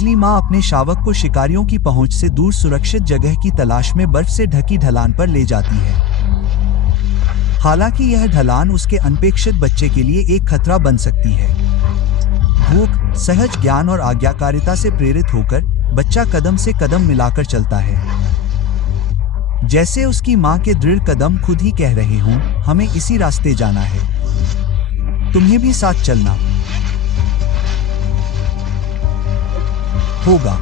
बिजली माँ अपने शावक को शिकारियों की पहुंच से दूर सुरक्षित जगह की तलाश में बर्फ से ढकी ढलान पर ले जाती है। हालांकि यह ढलान उसके अनपेक्षित बच्चे के लिए एक खतरा बन सकती है। भूख, सहज ज्ञान और आज्ञाकारिता से प्रेरित होकर बच्चा कदम से कदम मिलाकर चलता है, जैसे उसकी माँ के दृढ़ कदम खुद ही कह रहे हों, हमें इसी रास्ते जाना है, तुम्हें भी साथ चलना होगा।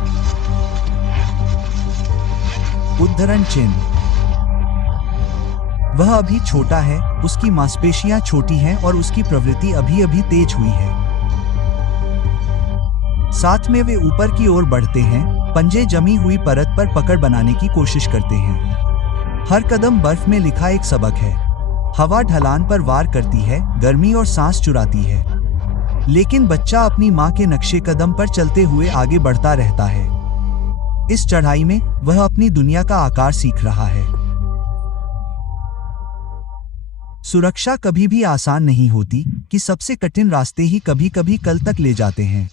उद्धरण चिन्ह। वह अभी छोटा है, उसकी मांसपेशियां छोटी हैं और उसकी प्रवृत्ति अभी अभी तेज हुई है। साथ में वे ऊपर की ओर बढ़ते हैं, पंजे जमी हुई परत पर पकड़ बनाने की कोशिश करते हैं। हर कदम बर्फ में लिखा एक सबक है। हवा ढलान पर वार करती है, गर्मी और सांस चुराती है, लेकिन बच्चा अपनी माँ के नक्शे कदम पर चलते हुए आगे बढ़ता रहता है। इस चढ़ाई में वह अपनी दुनिया का आकार सीख रहा है। सुरक्षा कभी भी आसान नहीं होती कि सबसे कठिन रास्ते ही कभी कभी कल तक ले जाते हैं।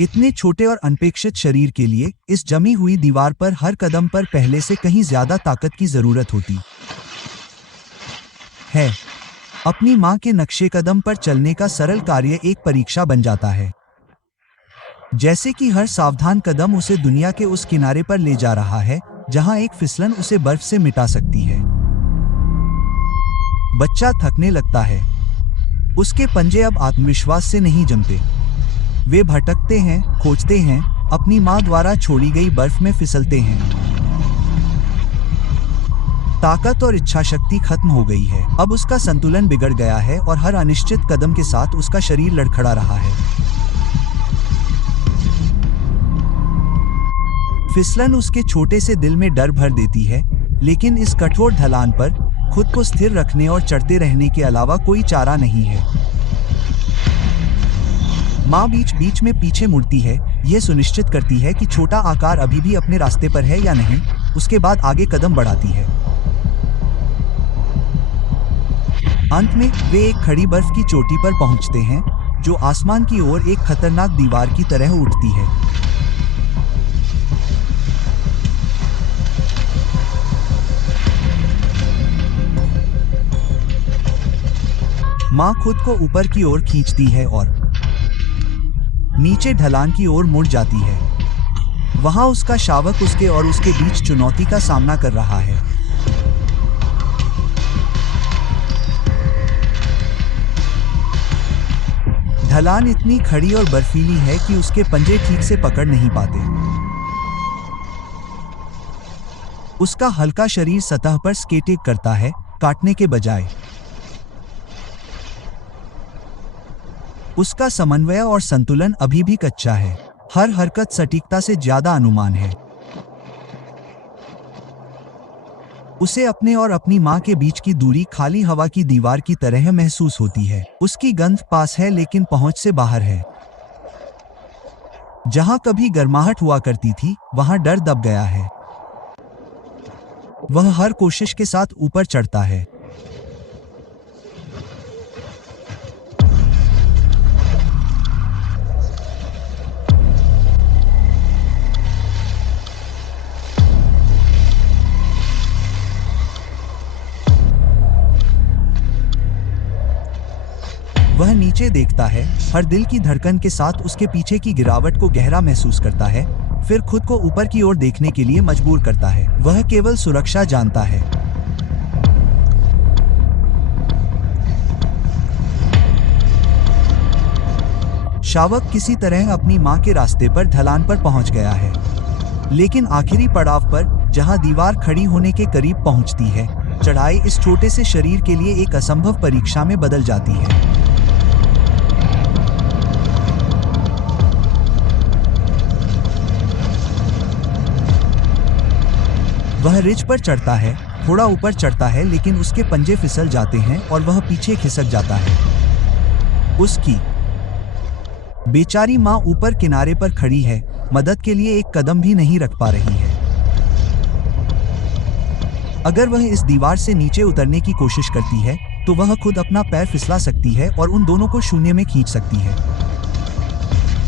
इतने छोटे और अनपेक्षित शरीर के लिए इस जमी हुई दीवार पर हर कदम पर पहले से कहीं ज्यादा ताकत की जरूरत होती है। अपनी मां के नक्शे कदम पर चलने का सरल कार्य एक परीक्षा बन जाता है, जैसे कि हर सावधान कदम उसे दुनिया के उस किनारे पर ले जा रहा है जहां एक फिसलन उसे बर्फ से मिटा सकती है। बच्चा थकने लगता है। उसके पंजे अब आत्मविश्वास से नहीं जमते। वे भटकते हैं, खोजते हैं, अपनी मां द्वारा छोड़ी गई बर्फ में फिसलते हैं। ताकत और इच्छा शक्ति खत्म हो गई है। अब उसका संतुलन बिगड़ गया है और हर अनिश्चित कदम के साथ उसका शरीर लड़खड़ा रहा है। फिसलन उसके छोटे से दिल में डर भर देती है, लेकिन इस कठोर ढलान पर खुद को स्थिर रखने और चढ़ते रहने के अलावा कोई चारा नहीं है। माँ बीच बीच में पीछे मुड़ती है, यह सुनिश्चित करती है कि छोटा आकार अभी भी अपने रास्ते पर है या नहीं। उसके बाद आगे कदम बढ़ाती है। अंत में वे एक खड़ी बर्फ की चोटी पर पहुंचते हैं, जो आसमान की ओर एक खतरनाक दीवार की तरह उठती है। माँ खुद को ऊपर की ओर खींचती है और नीचे ढलान की ओर मुड़ जाती है। वहां उसका शावक उसके और उसके बीच चुनौती का सामना कर रहा है। ढलान इतनी खड़ी और बर्फीली है कि उसके पंजे ठीक से पकड़ नहीं पाते। उसका हल्का शरीर सतह पर स्केटिंग करता है, काटने के बजाय। उसका समन्वय और संतुलन अभी भी कच्चा है। हर हरकत सटीकता से ज्यादा अनुमान है। उसे अपने और अपनी मां के बीच की दूरी खाली हवा की दीवार की तरह महसूस होती है। उसकी गंध पास है लेकिन पहुंच से बाहर है। जहां कभी गर्माहट हुआ करती थी, वहां डर दब गया है। वह हर कोशिश के साथ ऊपर चढ़ता है। वह नीचे देखता है, हर दिल की धड़कन के साथ उसके पीछे की गिरावट को गहरा महसूस करता है, फिर खुद को ऊपर की ओर देखने के लिए मजबूर करता है। वह केवल सुरक्षा जानता है। शावक किसी तरह अपनी मां के रास्ते पर ढलान पर पहुंच गया है, लेकिन आखिरी पड़ाव पर, जहां दीवार खड़ी होने के करीब पहुंचती है, चढ़ाई इस छोटे से शरीर के लिए एक असंभव परीक्षा में बदल जाती है। वह रिज पर चढ़ता है, थोड़ा ऊपर चढ़ता है, लेकिन उसके पंजे फिसल जाते हैं और वह पीछे खिसक जाता है। उसकी बेचारी मां ऊपर किनारे पर खड़ी है, मदद के लिए एक कदम भी नहीं रख पा रही है। अगर वह इस दीवार से नीचे उतरने की कोशिश करती है, तो वह खुद अपना पैर फिसला सकती है और उन दोनों को शून्य में खींच सकती है।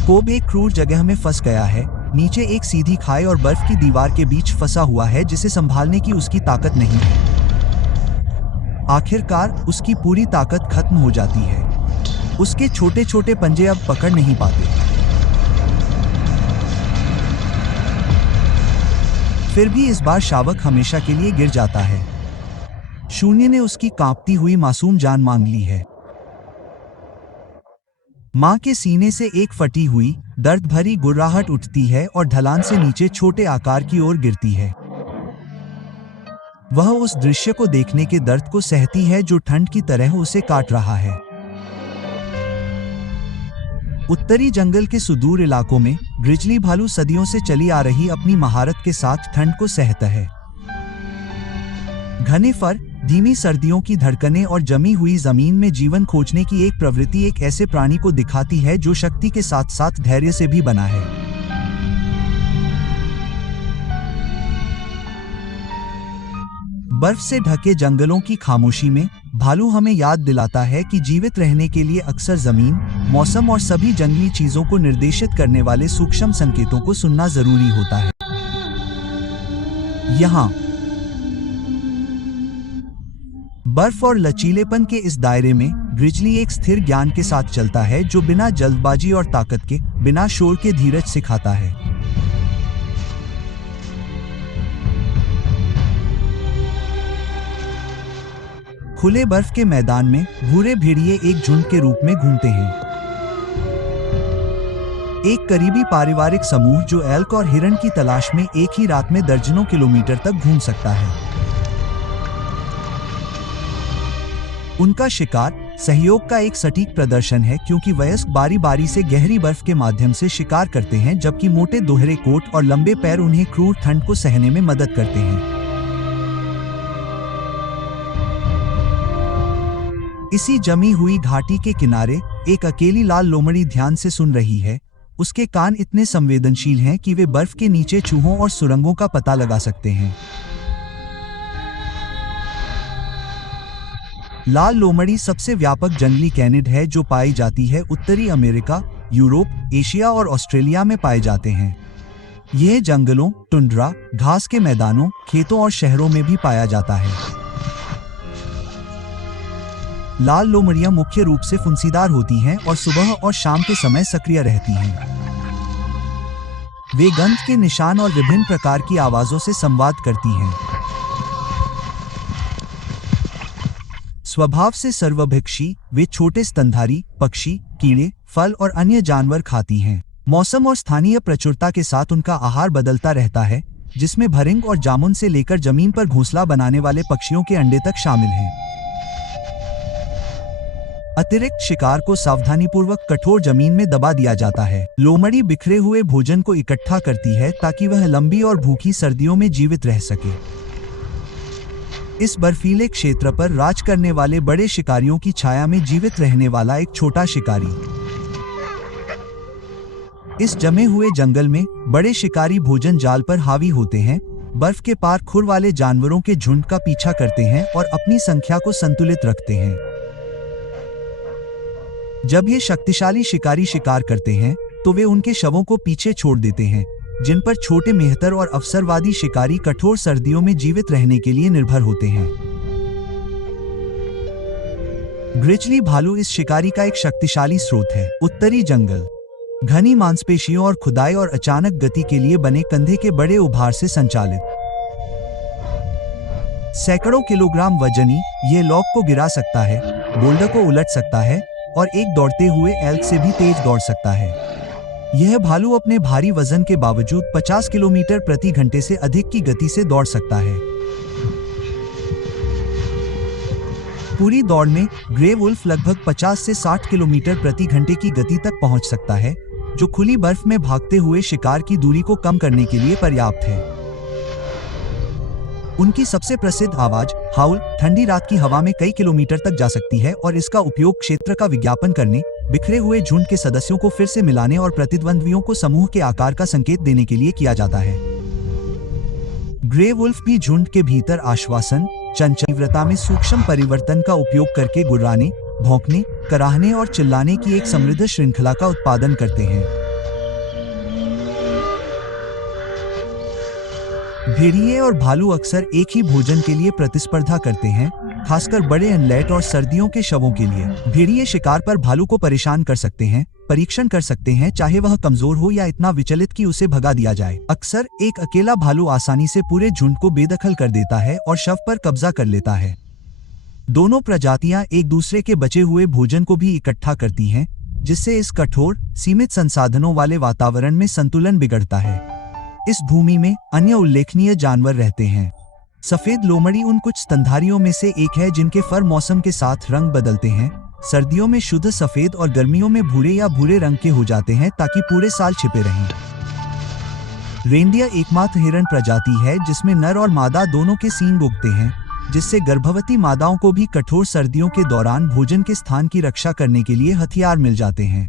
कोब एक क्रूर जगह में फंस गया है, नीचे एक सीधी खाई और बर्फ की दीवार के बीच फंसा हुआ है जिसे संभालने की उसकी ताकत नहीं है। आखिरकार उसकी पूरी ताकत खत्म हो जाती है। उसके छोटे छोटे पंजे अब पकड़ नहीं पाते। फिर भी इस बार शावक हमेशा के लिए गिर जाता है। शून्य ने उसकी कांपती हुई मासूम जान मांग ली है। मां के सीने से एक फटी हुई, दर्द भरी गुर्राहट उठती है और ढलान से नीचे छोटे आकार की ओर गिरती है। वह उस दृश्य को देखने के दर्द को सहती है जो ठंड की तरह उसे काट रहा है। उत्तरी जंगल के सुदूर इलाकों में ग्रिजली भालू सदियों से चली आ रही अपनी महारत के साथ ठंड को सहता है। घने फर, धीमी सर्दियों की धड़कनें और जमी हुई जमीन में जीवन खोजने की एक प्रवृत्ति एक ऐसे प्राणी को दिखाती है जो शक्ति के साथ साथ धैर्य से भी बना है। बर्फ से ढके जंगलों की खामोशी में भालू हमें याद दिलाता है कि जीवित रहने के लिए अक्सर जमीन, मौसम और सभी जंगली चीजों को निर्देशित करने वाले सूक्ष्म संकेतों को सुनना जरूरी होता है। यहाँ बर्फ और लचीलेपन के इस दायरे में ग्रिजली एक स्थिर ज्ञान के साथ चलता है जो बिना जल्दबाजी और ताकत के, बिना शोर के धीरज सिखाता है। खुले बर्फ के मैदान में भूरे भेड़िए एक झुंड के रूप में घूमते हैं। एक करीबी पारिवारिक समूह जो एल्क और हिरण की तलाश में एक ही रात में दर्जनों किलोमीटर तक घूम सकता है। उनका शिकार सहयोग का एक सटीक प्रदर्शन है क्योंकि वयस्क बारी बारी से गहरी बर्फ के माध्यम से शिकार करते हैं जबकि मोटे दोहरे कोट और लंबे पैर उन्हें क्रूर ठंड को सहने में मदद करते हैं। इसी जमी हुई घाटी के किनारे एक अकेली लाल लोमड़ी ध्यान से सुन रही है। उसके कान इतने संवेदनशील हैं कि वे बर्फ के नीचे चूहों और सुरंगों का पता लगा सकते हैं। लाल लोमड़ी सबसे व्यापक जंगली कैनिड है जो पाई जाती है उत्तरी अमेरिका, यूरोप, एशिया और ऑस्ट्रेलिया में पाए जाते हैं। यह जंगलों, टुंड्रा, घास के मैदानों, खेतों और शहरों में भी पाया जाता है। लाल लोमड़ियां मुख्य रूप से फुंसीदार होती हैं और सुबह और शाम के समय सक्रिय रहती हैं। वे गंध के निशान और विभिन्न प्रकार की आवाजों से संवाद करती हैं। स्वभाव से सर्वभक्षी, वे छोटे स्तनधारी, पक्षी, कीड़े, फल और अन्य जानवर खाती हैं। मौसम और स्थानीय प्रचुरता के साथ उनका आहार बदलता रहता है, जिसमें भरिंग और जामुन से लेकर जमीन पर घोंसला बनाने वाले पक्षियों के अंडे तक शामिल हैं। अतिरिक्त शिकार को सावधानीपूर्वक कठोर जमीन में दबा दिया जाता है। लोमड़ी बिखरे हुए भोजन को इकट्ठा करती है ताकि वह लंबी और भूखी सर्दियों में जीवित रह सके। इस बर्फीले क्षेत्र पर राज करने वाले बड़े शिकारियों की छाया में जीवित रहने वाला एक छोटा शिकारी। इस जमे हुए जंगल में बड़े शिकारी भोजन जाल पर हावी होते हैं, बर्फ के पार खुर वाले जानवरों के झुंड का पीछा करते हैं और अपनी संख्या को संतुलित रखते हैं। जब ये शक्तिशाली शिकारी शिकार करते हैं तो वे उनके शवों को पीछे छोड़ देते हैं, जिन पर छोटे मेहतर और अवसरवादी शिकारी कठोर सर्दियों में जीवित रहने के लिए निर्भर होते हैं। ग्रिजली भालू इस शिकारी का एक शक्तिशाली स्रोत है। उत्तरी जंगल घनी मांसपेशियों और खुदाई और अचानक गति के लिए बने कंधे के बड़े उभार से संचालित। सैकड़ों किलोग्राम वजनी ये लॉक को गिरा सकता है, बोल्डर को उलट सकता है और एक दौड़ते हुए एल्क से भी तेज दौड़ सकता है। यह भालू अपने भारी वजन के बावजूद 50 किलोमीटर प्रति घंटे से अधिक की गति से दौड़ सकता है। पूरी दौड़ में ग्रे वुल्फ लगभग 50 से 60 किलोमीटर प्रति घंटे की गति तक पहुंच सकता है, जो खुली बर्फ में भागते हुए शिकार की दूरी को कम करने के लिए पर्याप्त है। उनकी सबसे प्रसिद्ध आवाज हाउल ठंडी रात की हवा में कई किलोमीटर तक जा सकती है और इसका उपयोग क्षेत्र का विज्ञापन करने, बिखरे हुए झुंड के सदस्यों को फिर से मिलाने और प्रतिद्वंद्वियों को समूह के आकार का संकेत देने के लिए किया जाता है। ग्रे वुल्फ भी झुंड के भीतर आश्वासन, चंचलता में सूक्ष्म परिवर्तन का उपयोग करके गुर्राने, भौंकने, कराहने और चिल्लाने की एक समृद्ध श्रृंखला का उत्पादन करते हैं। भेड़िए और भालू अक्सर एक ही भोजन के लिए प्रतिस्पर्धा करते हैं, खासकर बड़े इनलेट और सर्दियों के शवों के लिए। भेड़िए शिकार पर भालू को परेशान कर सकते हैं, परीक्षण कर सकते हैं, चाहे वह कमजोर हो या इतना विचलित कि उसे भगा दिया जाए। अक्सर एक अकेला भालू आसानी से पूरे झुंड को बेदखल कर देता है और शव पर कब्जा कर लेता है। दोनों प्रजातियां एक दूसरे के बचे हुए भोजन को भी इकट्ठा करती हैं, जिससे इस कठोर, सीमित संसाधनों वाले वातावरण में संतुलन बिगड़ता है। इस भूमि में अन्य उल्लेखनीय जानवर रहते हैं। सफेद लोमड़ी उन कुछ स्तनधारियों में से एक है जिनके फर मौसम के साथ रंग बदलते हैं। सर्दियों में शुद्ध सफेद और गर्मियों में भूरे या भूरे रंग के हो जाते हैं ताकि पूरे साल छिपे रहें। रेनडियर एकमात्र हिरण प्रजाति है जिसमें नर और मादा दोनों के सींग उगते हैं, जिससे गर्भवती मादाओं को भी कठोर सर्दियों के दौरान भोजन के स्थान की रक्षा करने के लिए हथियार मिल जाते हैं।